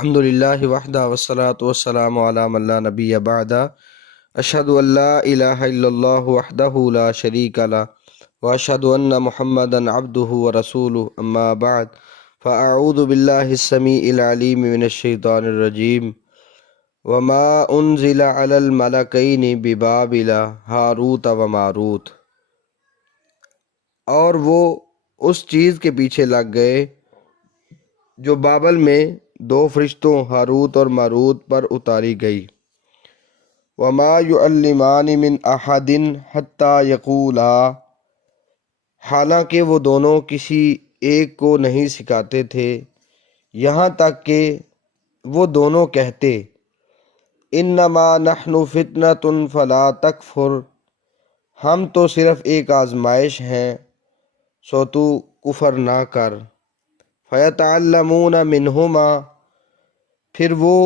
الحمدللہ وحدہ والصلاة والسلام علی من لا نبی بعدہ اشہد ان لا الہ الا اللہ وحدہ لا شریک لہ واشہد ان محمدا عبدہ ورسولہ اما بعد فاعوذ باللہ السمیع العلیم من الشیطان الرجیم وما انزل علی الملکین ببابل ہاروت و ماروت۔ اور وہ اس چیز کے پیچھے لگ گئے جو بابل میں دو فرشتوں ہاروت اور ماروت پر اتاری گئی۔ وما يعلمان من احد حتى يقولا، حالانکہ وہ دونوں کسی ایک کو نہیں سکھاتے تھے یہاں تک کہ وہ دونوں کہتے انما نحن فتنة فلا تکفر، ہم تو صرف ایک آزمائش ہیں سو تو کفر نہ کر۔ فیتعلمون منہما، پھر وہ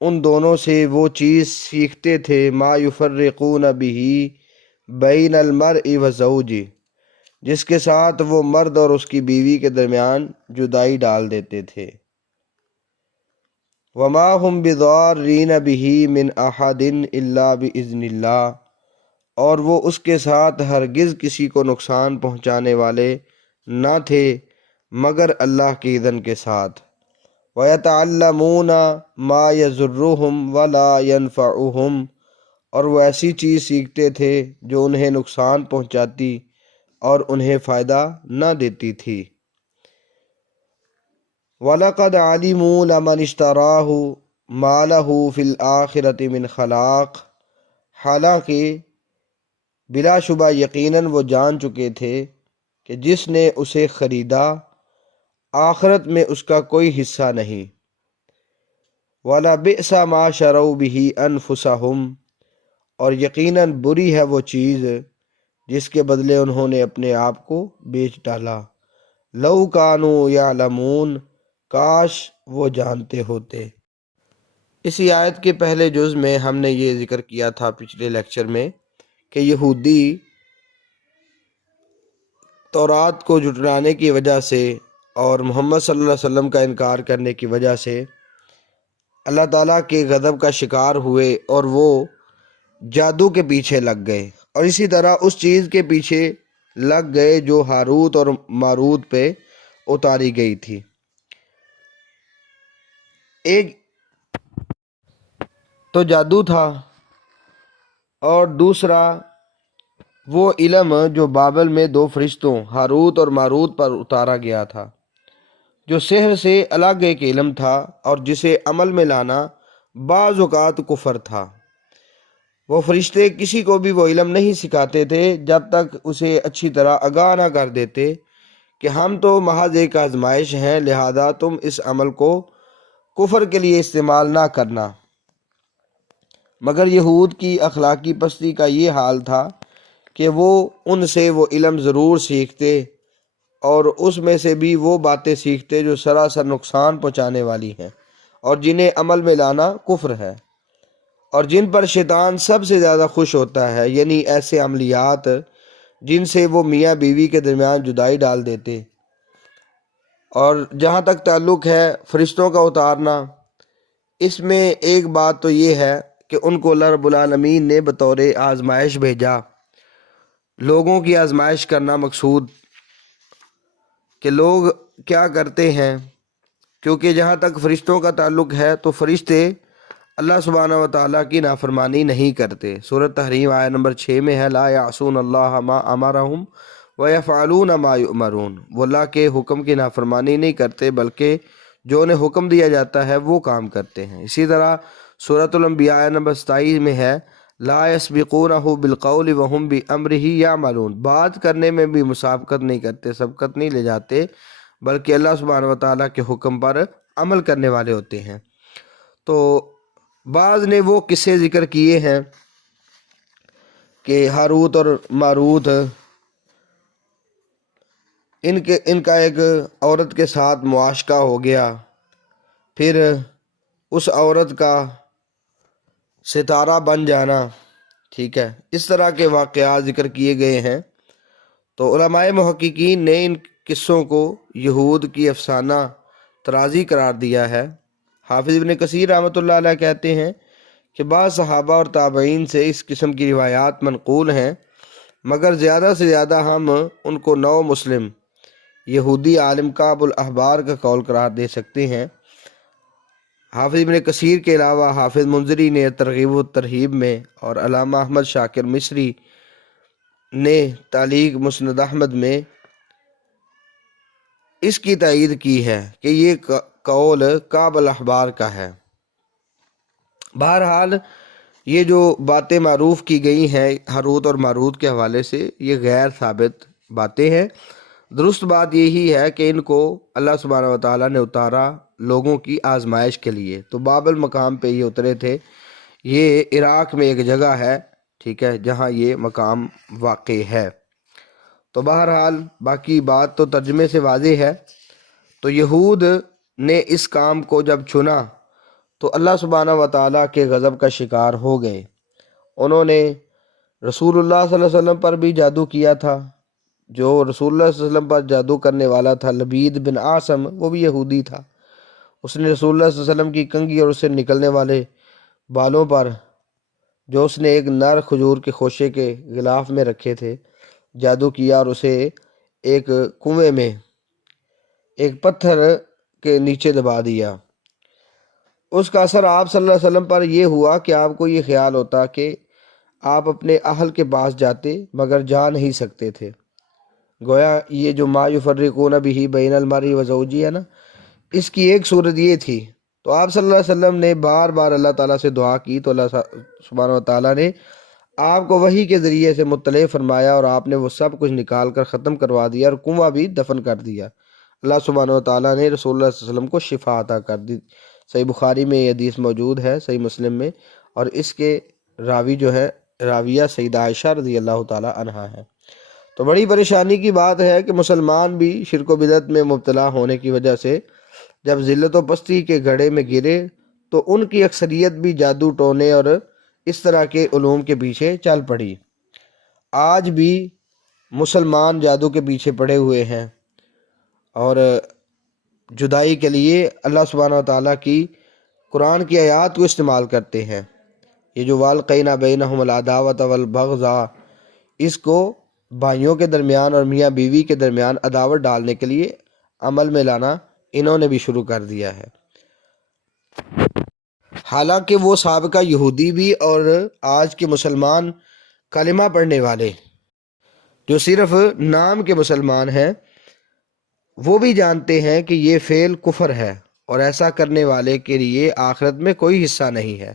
ان دونوں سے وہ چیز سیکھتے تھے ما یفرقون بہ بین المرء وزوجہ، جس کے ساتھ وہ مرد اور اس کی بیوی کے درمیان جدائی ڈال دیتے تھے۔ وما ہم بضارین بہ من احد الا باذن اللہ، اور وہ اس کے ساتھ ہرگز کسی کو نقصان پہنچانے والے نہ تھے مگر اللہ کے اذن کے ساتھ۔ وَيَتَعَلَّمُونَ مَا يَضُرُّهُمْ وَلَا يَنفَعُهُمْ، اور وہ ایسی چیز سیکھتے تھے جو انہیں نقصان پہنچاتی اور انہیں فائدہ نہ دیتی تھی۔ وَلَقَدْ عَلِمُوا لَمَنِ اشْتَرَاهُ مَا لَهُ فِي الْآخِرَةِ مِنْ خَلَاقٍ، حالانکہ بلا شبہ یقیناً وہ جان چکے تھے کہ جس نے اسے خریدا آخرت میں اس کا کوئی حصہ نہیں۔ وَلَبِئْسَ مَا شَرَوْا بِهِ أَنفُسَهُمْ، اور یقیناً بری ہے وہ چیز جس کے بدلے انہوں نے اپنے آپ کو بیچ ڈالا۔ لَوْ كَانُوا يَعْلَمُونَ، کاش وہ جانتے ہوتے۔ اسی آیت کے پہلے جز میں ہم نے یہ ذکر کیا تھا پچھلے لیکچر میں کہ یہودی تورات کو جھٹلانے کی وجہ سے اور محمد صلی اللہ علیہ وسلم کا انکار کرنے کی وجہ سے اللہ تعالیٰ کے غضب کا شکار ہوئے اور وہ جادو کے پیچھے لگ گئے، اور اسی طرح اس چیز کے پیچھے لگ گئے جو ہاروت اور ماروت پہ اتاری گئی تھی۔ ایک تو جادو تھا اور دوسرا وہ علم جو بابل میں دو فرشتوں ہاروت اور ماروت پر اتارا گیا تھا، جو سحر سے الگ ایک علم تھا اور جسے عمل میں لانا بعض اوقات کفر تھا۔ وہ فرشتے کسی کو بھی وہ علم نہیں سکھاتے تھے جب تک اسے اچھی طرح آگاہ نہ کر دیتے کہ ہم تو محض ایک آزمائش ہیں، لہذا تم اس عمل کو کفر کے لیے استعمال نہ کرنا۔ مگر یہود کی اخلاقی پستی کا یہ حال تھا کہ وہ ان سے وہ علم ضرور سیکھتے اور اس میں سے بھی وہ باتیں سیکھتے جو سراسر نقصان پہنچانے والی ہیں اور جنہیں عمل میں لانا کفر ہے، اور جن پر شیطان سب سے زیادہ خوش ہوتا ہے، یعنی ایسے عملیات جن سے وہ میاں بیوی کے درمیان جدائی ڈال دیتے۔ اور جہاں تک تعلق ہے فرشتوں کا اتارنا، اس میں ایک بات تو یہ ہے کہ ان کو اللہ رب العالمین نے بطور آزمائش بھیجا، لوگوں کی آزمائش کرنا مقصود کہ لوگ کیا کرتے ہیں، کیونکہ جہاں تک فرشتوں کا تعلق ہے تو فرشتے اللہ سبحانہ و تعالیٰ کی نافرمانی نہیں کرتے۔ سورۃ تحریم آیت نمبر 6 میں ہے لا یعصون اللہ ما امرہم ویفعلون ما یؤمرون، وہ اللہ کے حکم کی نافرمانی نہیں کرتے بلکہ جو انہیں حکم دیا جاتا ہے وہ کام کرتے ہیں۔ اسی طرح سورۃ الانبیاء آیت نمبر 27 میں ہے لا یسبقونہ بالقول وہم بامرہ یعملون، بات کرنے میں بھی مسابقت نہیں کرتے، سبقت نہیں لے جاتے بلکہ اللہ سبحانہ و تعالیٰ کے حکم پر عمل کرنے والے ہوتے ہیں۔ تو بعض نے وہ قصے ذکر کیے ہیں کہ ہاروت اور ماروت ان کا ایک عورت کے ساتھ معاشقہ ہو گیا، پھر اس عورت کا ستارہ بن جانا، ٹھیک ہے، اس طرح کے واقعات ذکر کیے گئے ہیں۔ تو علماء محققین نے ان قصوں کو یہود کی افسانہ طرازی قرار دیا ہے حافظ ابن کثیر رحمۃ اللہ علیہ کہتے ہیں کہ بعض صحابہ اور تابعین سے اس قسم کی روایات منقول ہیں، مگر زیادہ سے زیادہ ہم ان کو نو مسلم یہودی عالم کعب الاحبار کا قول قرار دے سکتے ہیں۔ حافظ ابن کثیر کے علاوہ حافظ منذری نے ترغیب و ترہیب میں اور علامہ احمد شاکر مصری نے تعلیق مسند احمد میں اس کی تائید کی ہے کہ یہ قول کعب الاحبار کا ہے۔ بہرحال یہ جو باتیں معروف کی گئی ہیں ہاروت اور ماروت کے حوالے سے، یہ غیر ثابت باتیں ہیں۔ درست بات یہی ہے کہ ان کو اللہ سبحانہ و تعالیٰ نے اتارا لوگوں کی آزمائش کے لیے۔ تو بابل مقام پہ یہ اترے تھے، یہ عراق میں ایک جگہ ہے، ٹھیک ہے، جہاں یہ مقام واقع ہے۔ تو بہرحال باقی بات تو ترجمے سے واضح ہے۔ تو یہود نے اس کام کو جب چنا تو اللہ سبحانہ و تعالیٰ کے غضب کا شکار ہو گئے۔ انہوں نے رسول اللہ صلی اللہ علیہ وسلم پر بھی جادو کیا تھا۔ جو رسول اللہ صلی اللہ علیہ وسلم پر جادو کرنے والا تھا لبید بن عاصم، وہ بھی یہودی تھا۔ اس نے رسول اللہ صلی اللہ علیہ وسلم کی کنگھی اور اسے نکلنے والے بالوں پر، جو اس نے ایک نر کھجور کے خوشے کے غلاف میں رکھے تھے، جادو کیا اور اسے ایک کنویں میں ایک پتھر کے نیچے دبا دیا۔ اس کا اثر آپ صلی اللہ علیہ وسلم پر یہ ہوا کہ آپ کو یہ خیال ہوتا کہ آپ اپنے اہل کے پاس جاتے مگر جا نہیں سکتے تھے۔ گویا یہ جو ما یفرقون بہ بین المرء و زوجہ ہے نا، اس کی ایک صورت یہ تھی۔ تو آپ صلی اللہ علیہ وسلم نے بار بار اللہ تعالیٰ سے دعا کی تو اللہ سبحانہ و تعالیٰ نے آپ کو وحی کے ذریعے سے مطلع فرمایا اور آپ نے وہ سب کچھ نکال کر ختم کروا دیا اور کنواں بھی دفن کر دیا۔ اللہ سبحانہ و تعالیٰ نے رسول اللہ صلی اللہ علیہ وسلم کو شفا عطا کر دی۔ صحیح بخاری میں یہ حدیث موجود ہے، صحیح مسلم میں، اور اس کے راوی جو ہے راویہ سیدہ عائشہ رضی اللہ تعالیٰ عنہا ہے۔ تو بڑی پریشانی کی بات ہے کہ مسلمان بھی شرک و بدعت میں مبتلا ہونے کی وجہ سے جب ذلت و پستی کے گڑھے میں گرے تو ان کی اکثریت بھی جادو ٹونے اور اس طرح کے علوم کے پیچھے چل پڑی۔ آج بھی مسلمان جادو کے پیچھے پڑے ہوئے ہیں اور جدائی کے لیے اللہ سبحانہ و تعالیٰ کی قرآن کی آیات کو استعمال کرتے ہیں۔ یہ جو والقینا بینہم العداوۃ والبغضاء، اس کو بھائیوں کے درمیان اور میاں بیوی کے درمیان عداوت ڈالنے کے لیے عمل میں لانا انہوں نے بھی شروع کر دیا ہے۔ حالانکہ وہ سابقہ یہودی بھی اور آج کے مسلمان کلمہ پڑھنے والے جو صرف نام کے مسلمان ہیں، وہ بھی جانتے ہیں کہ یہ فعل کفر ہے اور ایسا کرنے والے کے لیے آخرت میں کوئی حصہ نہیں ہے۔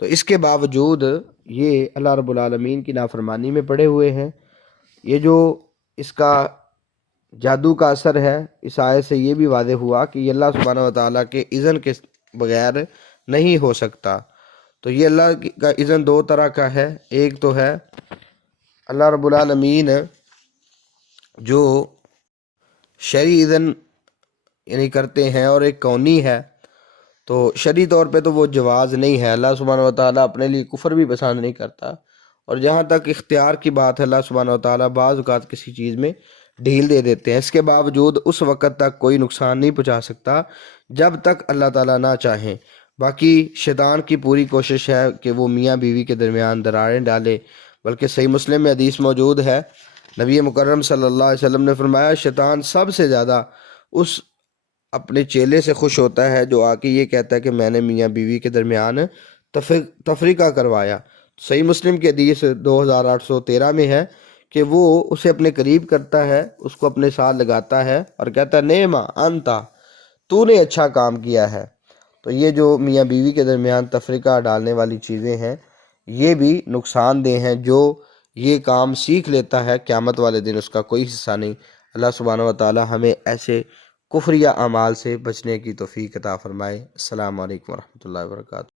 تو اس کے باوجود یہ اللہ رب العالمین کی نافرمانی میں پڑے ہوئے ہیں۔ یہ جو اس کا جادو کا اثر ہے، اس آیت سے یہ بھی واضح ہوا کہ یہ اللہ سبحانہ و تعالیٰ کے اذن کے بغیر نہیں ہو سکتا۔ تو یہ اللہ کا اذن دو طرح کا ہے، ایک تو ہے اللہ رب العالمین جو شرعی اذن یعنی کرتے ہیں، اور ایک کونی ہے۔ تو شرعی طور پہ تو وہ جواز نہیں ہے، اللہ سبحانہ و تعالیٰ اپنے لیے کفر بھی پسند نہیں کرتا۔ اور جہاں تک اختیار کی بات ہے، اللہ سبحانہ و تعالیٰ بعض اوقات کسی چیز میں ڈھیل دے دیتے ہیں، اس کے باوجود اس وقت تک کوئی نقصان نہیں پہنچا سکتا جب تک اللہ تعالیٰ نہ چاہیں۔ باقی شیطان کی پوری کوشش ہے کہ وہ میاں بیوی کے درمیان دراریں ڈالے، بلکہ صحیح مسلم میں حدیث موجود ہے، نبی مکرم صلی اللہ علیہ وسلم نے فرمایا شیطان سب سے زیادہ اس اپنے چیلے سے خوش ہوتا ہے جو آ کے یہ کہتا ہے کہ میں نے میاں بیوی کے درمیان تفریقہ کروایا۔ صحیح مسلم کی حدیث 2813 میں ہے کہ وہ اسے اپنے قریب کرتا ہے، اس کو اپنے ساتھ لگاتا ہے اور کہتا ہے نعما انتا، تو نے اچھا کام کیا ہے۔ تو یہ جو میاں بیوی کے درمیان تفریقہ ڈالنے والی چیزیں ہیں، یہ بھی نقصان دہ ہیں۔ جو یہ کام سیکھ لیتا ہے قیامت والے دن اس کا کوئی حصہ نہیں۔ اللہ سبحانہ و تعالی ہمیں ایسے کفریہ اعمال سے بچنے کی توفیق عطا فرمائے۔ السلام علیکم ورحمۃ اللہ وبرکاتہ۔